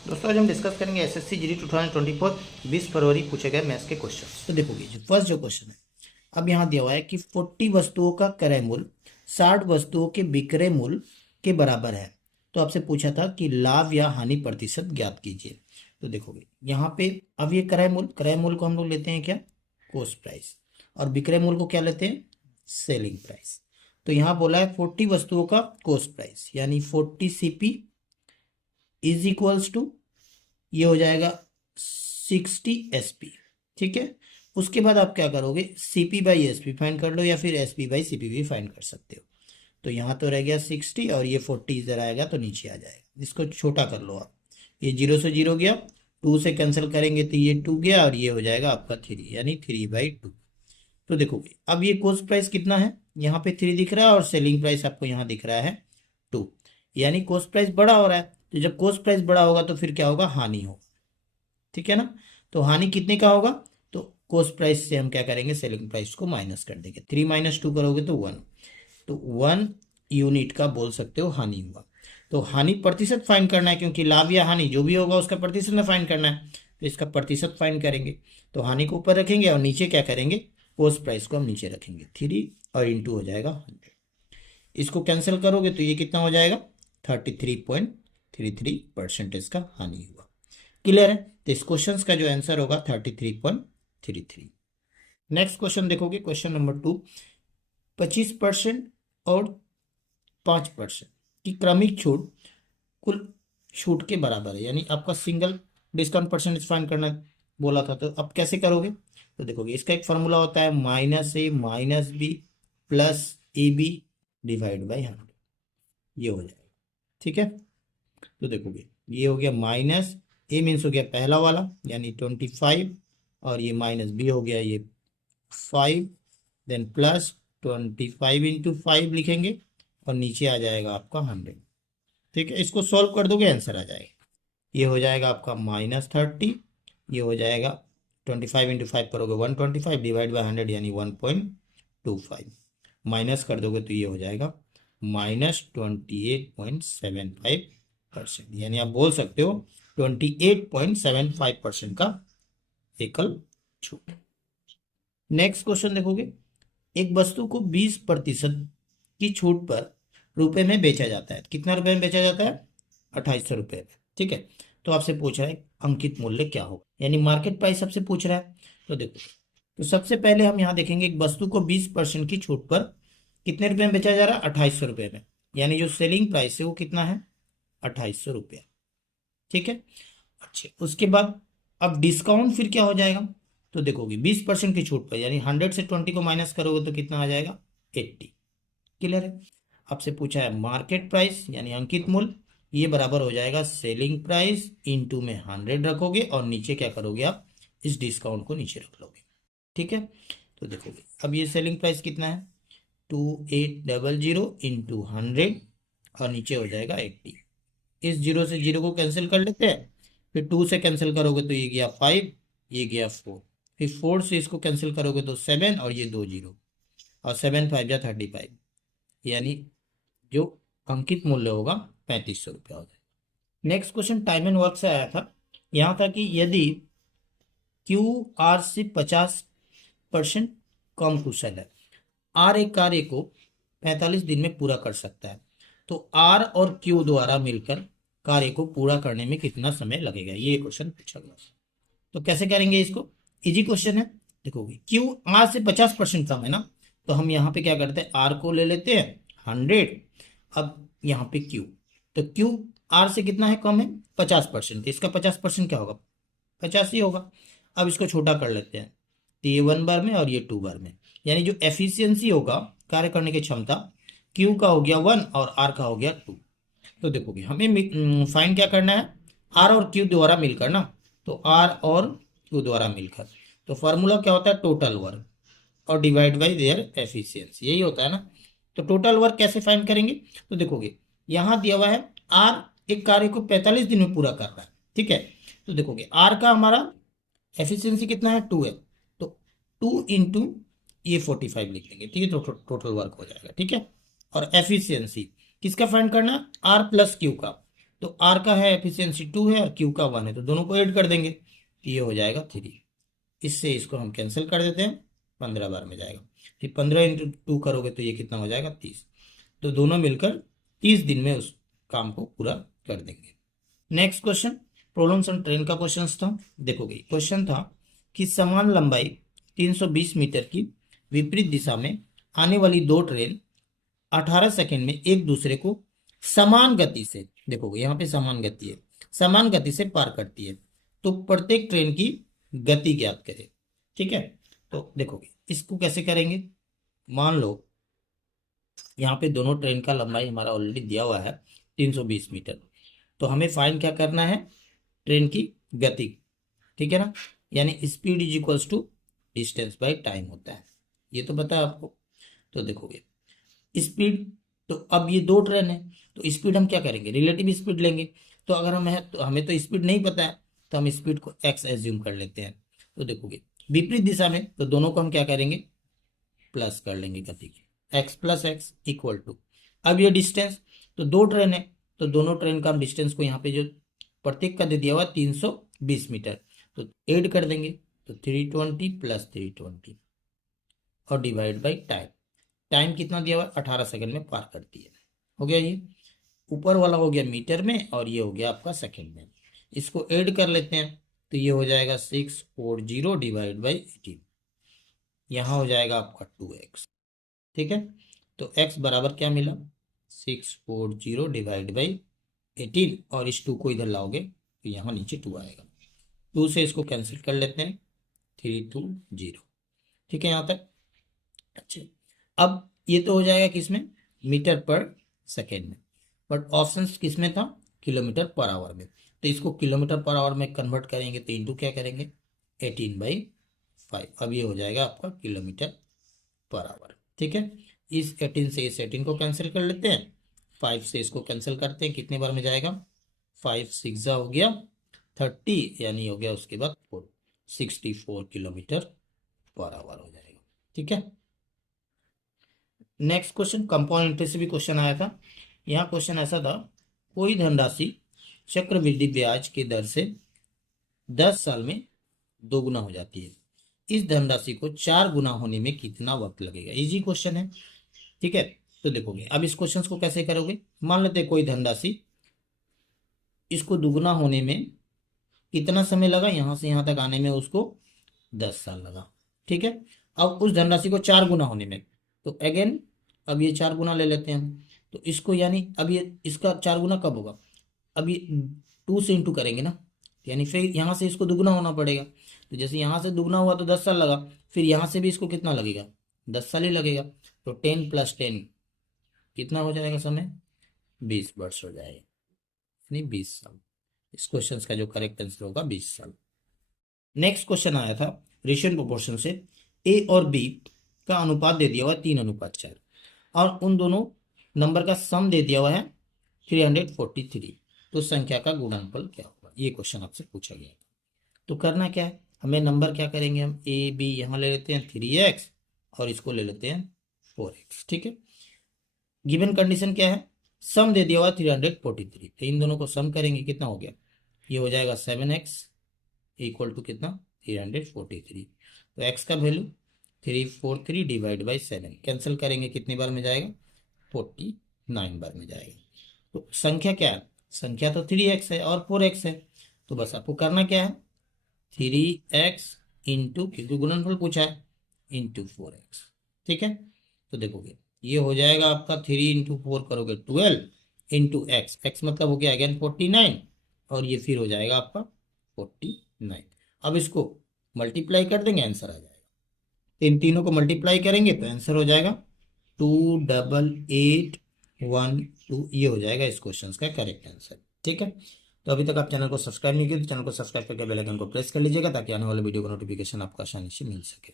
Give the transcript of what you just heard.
दोस्तों आज हम डिस्कस करेंगे एसएससी जीडी 2024 20 फरवरी पूछे गए मैथ्स के क्वेश्चन। तो देखोगे जो फर्स्ट जो क्वेश्चन है, अब यहाँ दिया हुआ है कि 40 वस्तुओं का क्रय मूल्य 60 वस्तुओं के विक्रय मूल्य के बराबर है। तो आपसे पूछा था कि लाभ या हानि प्रतिशत ज्ञात कीजिए। तो देखोगे यहाँ पे अब ये क्रय मूल्य को हम लोग लेते हैं क्या, कॉस्ट प्राइस, और विक्रय मूल्य को क्या लेते हैं, सेलिंग प्राइस। तो यहाँ बोला है 40 वस्तुओं का कॉस्ट प्राइस यानी 40 CP इज इक्वल्स टू, ये हो जाएगा 60 SP। ठीक है, उसके बाद आप क्या करोगे, CP बाई SP फाइंड कर लो या फिर SP बाई CP भी फाइंड कर सकते हो। तो यहाँ तो रह गया 60 और ये 40 इधर आएगा तो नीचे आ जाएगा। इसको छोटा कर लो आप, ये 0 से 0 गया, 2 से कैंसिल करेंगे तो ये 2 गया और ये हो जाएगा आपका 3 यानी 3/2। तो देखोगे अब ये कॉस्ट प्राइस कितना है, यहाँ पे 3 दिख रहा है और सेलिंग प्राइस आपको यहाँ दिख रहा है 2, यानी कॉस्ट प्राइस बड़ा हो रहा है। तो जब कॉस्ट प्राइस बड़ा होगा तो फिर क्या होगा, हानि होगा। ठीक है ना, तो हानि कितने का होगा, तो कॉस्ट प्राइस से हम क्या करेंगे, सेलिंग प्राइस को माइनस कर देंगे। 3 - 2 करोगे तो 1, तो 1 यूनिट का बोल सकते हो हानि हुआ। तो हानि प्रतिशत फाइंड करना है, क्योंकि लाभ या हानि जो भी होगा उसका प्रतिशत में फाइंड करना है। तो इसका प्रतिशत फाइंड करेंगे, तो हानि को ऊपर रखेंगे और नीचे क्या करेंगे, कॉस्ट प्राइस को हम नीचे रखेंगे 3 और इंटू हो जाएगा 100। इसको कैंसिल करोगे तो ये कितना हो जाएगा, 33.33% का हानि हुआ। क्लियर है, तो इस क्वेश्चन का जो आंसर होगा 33.33। नेक्स्ट क्वेश्चन देखोगे, क्वेश्चन नंबर 2, 25% और 5% की क्रमिक छूट कुल छूट के बराबर है, यानी आपका सिंगल डिस्काउंट परसेंटेज फाइंड करना बोला था। तो अब कैसे करोगे, तो देखोगे इसका एक फॉर्मूला होता है -A - B plus AB divide by 100, ये हो जाएगा। ठीक है, तो देखोगे ये हो गया माइनस A मीन्स हो गया पहला वाला यानी 25, और ये -B हो गया ये 5, देन प्लस 25 इंटू 5 लिखेंगे और नीचे आ जाएगा आपका 100। ठीक है, इसको सॉल्व कर दोगे आंसर आ जाएगा, ये हो जाएगा आपका -30, ये हो जाएगा 25 इंटू 5 करोगे 125 डिवाइड बाई 100 यानी 1.25, माइनस कर दोगे तो ये हो जाएगा -28.75%, यानी आप बोल सकते हो 28.75% का एकल छूट। नेक्स्ट क्वेश्चन देखोगे, एक वस्तु को 20% की छूट पर रुपए में बेचा जाता है। कितना रुपए में बेचा जाता है, 2800 रुपये में। ठीक है, तो आपसे पूछ रहा है अंकित मूल्य क्या होगा, यानी मार्केट प्राइस आपसे पूछ रहा है। तो देखो, तो सबसे पहले हम यहाँ देखेंगे एक वस्तु को 20% की छूट पर कितने रुपए में बेचा जा रहा है, 2800 रुपये में, यानी जो सेलिंग प्राइस है वो कितना है, 2800 रुपया। ठीक है, अच्छा उसके बाद अब डिस्काउंट फिर क्या हो जाएगा, तो देखोगे 20% की छूट पर यानी 100 से 20 को माइनस करोगे तो कितना आ जाएगा, 80। क्लियर है, आपसे पूछा है मार्केट प्राइस यानी अंकित मूल्य, ये बराबर हो जाएगा सेलिंग प्राइस इंटू में 100 रखोगे और नीचे क्या करोगे आप, इस डिस्काउंट को नीचे रख लोगे। ठीक है, तो देखोगे अब ये सेलिंग प्राइस कितना है, 2800 इंटू 100 और नीचे हो जाएगा 80। इस 0 से 0 को कैंसिल कर लेते हैं, फिर 2 से कैंसिल करोगे तो ये गया 5, ये गया 4, फिर 4 से इसको कैंसिल करोगे तो 7 और ये 2 0, और 7 5 जा 35, यानी जो अंकित मूल्य होगा 3500 रुपया हो जाएगा। Next question time and work से आया था, यहाँ था कि यदि QR से 50% कम कुशल है, R एक कार्य को 45 दिन में पूरा कर सकता है, तो R और Q द्वारा मिलकर कार्य को पूरा करने में कितना समय लगेगा, ये क्वेश्चन पूछा गया। तो कैसे करेंगे इसको, इजी क्वेश्चन है। देखोगे QR से 50% कम है ना, तो हम यहाँ पे क्या करते हैं, R को ले लेते हैं 100, अब यहाँ पे Q, तो QR से कितना है, कम है 50%, तो इसका 50% क्या होगा, 50 ही होगा। अब इसको छोटा कर लेते हैं, तो ये 1 बार में और ये 2 बार में, यानी जो एफिशिएंसी होगा कार्य करने की क्षमता, Q का हो गया 1 और R का हो गया 2। तो देखोगे हमें फाइंड क्या करना है, R और Q द्वारा मिलकर ना, तो R और Q द्वारा मिलकर, तो फॉर्मूला क्या होता है, टोटल वर्क और डिवाइड बाई देयर एफिशिएंसी, यही होता है ना। तो टोटल वर्क कैसे फाइंड करेंगे, तो देखोगे यहाँ दिया हुआ है R एक कार्य को 45 दिन में पूरा कर रहा है। ठीक है, तो देखोगे R का हमारा एफिशिएंसी कितना है, 2 है, तो 2 इंटू ये 45 लिख लेंगे। ठीक है, तो टोटल वर्क हो जाएगा। ठीक है, और एफिशिएंसी किसका फाइंड करना है, R प्लस Q का, तो आर का है एफिशिएंसी 2 है और क्यू का 1 है, तो दोनों को ऐड कर देंगे तो ये हो जाएगा 3। इससे इसको हम कैंसिल कर देते हैं, 15 बार में जाएगा। फिर 15 इंटू 2 करोगे तो ये कितना हो जाएगा 30। तो दोनों मिलकर 30 दिन में उस काम को पूरा कर देंगे। Next question problems on train का क्वेश्चन था। देखोगे क्वेश्चन था कि समान लंबाई 320 मीटर की विपरीत दिशा में आने वाली दो ट्रेन 18 सेकंड में एक दूसरे को समान गति से, देखोगे यहाँ पे समान गति है, समान गति से पार करती है, तो प्रत्येक ट्रेन की गति ज्ञात करें। ठीक है, तो देखोगे इसको कैसे करेंगे। मान लो यहाँ पे दोनों ट्रेन का लंबाई हमारा ऑलरेडी दिया हुआ है 320 मीटर, तो हमें फाइंड क्या करना है, ट्रेन की गति। ठीक है ना, यानी speed is equals to distance by time होता है, ये तो पता है आपको। तो देखोगे स्पीड, तो अब ये दो ट्रेन है तो स्पीड हम क्या करेंगे, रिलेटिव स्पीड लेंगे। तो अगर हम है तो हमें तो स्पीड नहीं पता है, तो हम स्पीड को एक्स एज्यूम कर लेते हैं। तो देखोगे विपरीत दिशा में तो दोनों को हम क्या करेंगे, प्लस कर लेंगे गति की, x plus x equal to, अब ये डिस्टेंस, तो दो ट्रेन है तो दोनों ट्रेन का हम डिस्टेंस को यहाँ पे जो प्रत्येक का दे दिया हुआ 320 मीटर, तो ऐड कर देंगे तो 320 प्लस 320 और डिवाइड बाई टाइम। टाइम कितना दिया हुआ है, 18 सेकंड में पार करती है। हो गया, ये ऊपर वाला हो गया मीटर में और ये हो गया आपका सेकंड में। इसको ऐड कर लेते हैं तो ये हो जाएगा 640 डिवाइड बाई 18, यहाँ हो जाएगा आपका 2x। ठीक है, तो x बराबर क्या मिला, 640 डिवाइड बाई 18, और इस 2 को इधर लाओगे तो यहाँ नीचे 2 आएगा। 2 से इसको कैंसिल कर लेते हैं, 320। ठीक है यहाँ तक। अच्छा, अब ये तो हो जाएगा किसमें, मीटर पर सेकेंड में, बट ऑप्शन किसमें था, किलोमीटर पर आवर में। तो इसको किलोमीटर पर आवर में कन्वर्ट करेंगे तो इंटू क्या करेंगे, 18/5। अब ये हो जाएगा आपका किलोमीटर पर आवर। ठीक है, इस 18 से इस 18 को कैंसिल कर लेते हैं, 5 से इसको कैंसिल करते हैं, कितने बार में जाएगा, 5 6 हो गया 30, यानी हो गया उसके बाद 64 किलोमीटर पर आवर हो जाएगा। ठीक है, नेक्स्ट क्वेश्चन कंपाउंड इंटरेस्ट से भी क्वेश्चन आया था। यहाँ क्वेश्चन ऐसा था, कोई धनराशि चक्रवृद्धि ब्याज की दर से 10 साल में 2 गुना हो जाती है, इस धनराशि को 4 गुना होने में कितना वक्त लगेगा। इजी क्वेश्चन है। ठीक है, तो देखोगे अब इस क्वेश्चन को कैसे करोगे, मान लेते हैं कोई धनराशि, इसको दुगुना होने में कितना समय लगा, यहां से यहां तक आने में उसको 10 साल लगा। ठीक है, अब उस धनराशि को 4 गुना होने में, तो अगेन अब ये 4 गुना ले लेते हैं हम, तो इसको यानी अब ये इसका 4 गुना कब होगा, अब ये 2 से इंटू करेंगे ना, यानी फिर यहाँ से इसको दुगुना होना पड़ेगा। तो जैसे यहाँ से दुगुना हुआ तो 10 साल लगा, फिर यहाँ से भी इसको कितना लगेगा, 10 साल ही लगेगा। तो 10 + 10 कितना हो जाएगा समय, 20 वर्ष हो जाएगा, यानी 20 साल। इस क्वेश्चन का जो करेक्ट आंसर होगा 20 साल। नेक्स्ट क्वेश्चन आया था रेशियो प्रोपोर्शन से, ए और बी का अनुपात दे दिया हुआ 3:4 और उन दोनों नंबर का सम दे दिया हुआ है 343, तो संख्या का गुणनफल क्या होगा, ये क्वेश्चन आपसे पूछा गया। तो करना क्या है, हमें नंबर क्या करेंगे, हम ए बी यहाँ ले लेते हैं 3x और इसको ले लेते हैं 4x। ठीक है, गिवन कंडीशन क्या है, सम दे दिया हुआ 343, तो इन दोनों को सम करेंगे, कितना हो गया, ये हो जाएगा 7x इक्वल टू कितना 343। तो x का वैल्यू 343 डिवाइड बाई 7, कैंसिल करेंगे कितनी बार में जाएगा, 49 बार में जाएगा। तो संख्या क्या है, संख्या तो 3x है और 4x है, तो बस आपको करना क्या है, 3x इंटू, क्योंकि गुणनफल पूछा है, इंटू 4x। ठीक है, तो देखोगे ये हो जाएगा आपका 3 इंटू 4 करोगे 12 इंटू एक्स, एक्स मतलब हो गया अगेन 49, और ये फिर हो जाएगा आपका 49। अब इसको मल्टीप्लाई कर देंगे, आंसर आ जाएगा। इन तीनों को मल्टीप्लाई करेंगे तो आंसर हो जाएगा 28812, ये हो जाएगा इस क्वेश्चन का करेक्ट आंसर। ठीक है, तो अभी तक आप चैनल को सब्सक्राइब नहीं किए तो चैनल को सब्सक्राइब करके बेल आइकन को प्रेस कर लीजिएगा, ताकि आने वाले वीडियो का नोटिफिकेशन आपको आसानी से मिल सके।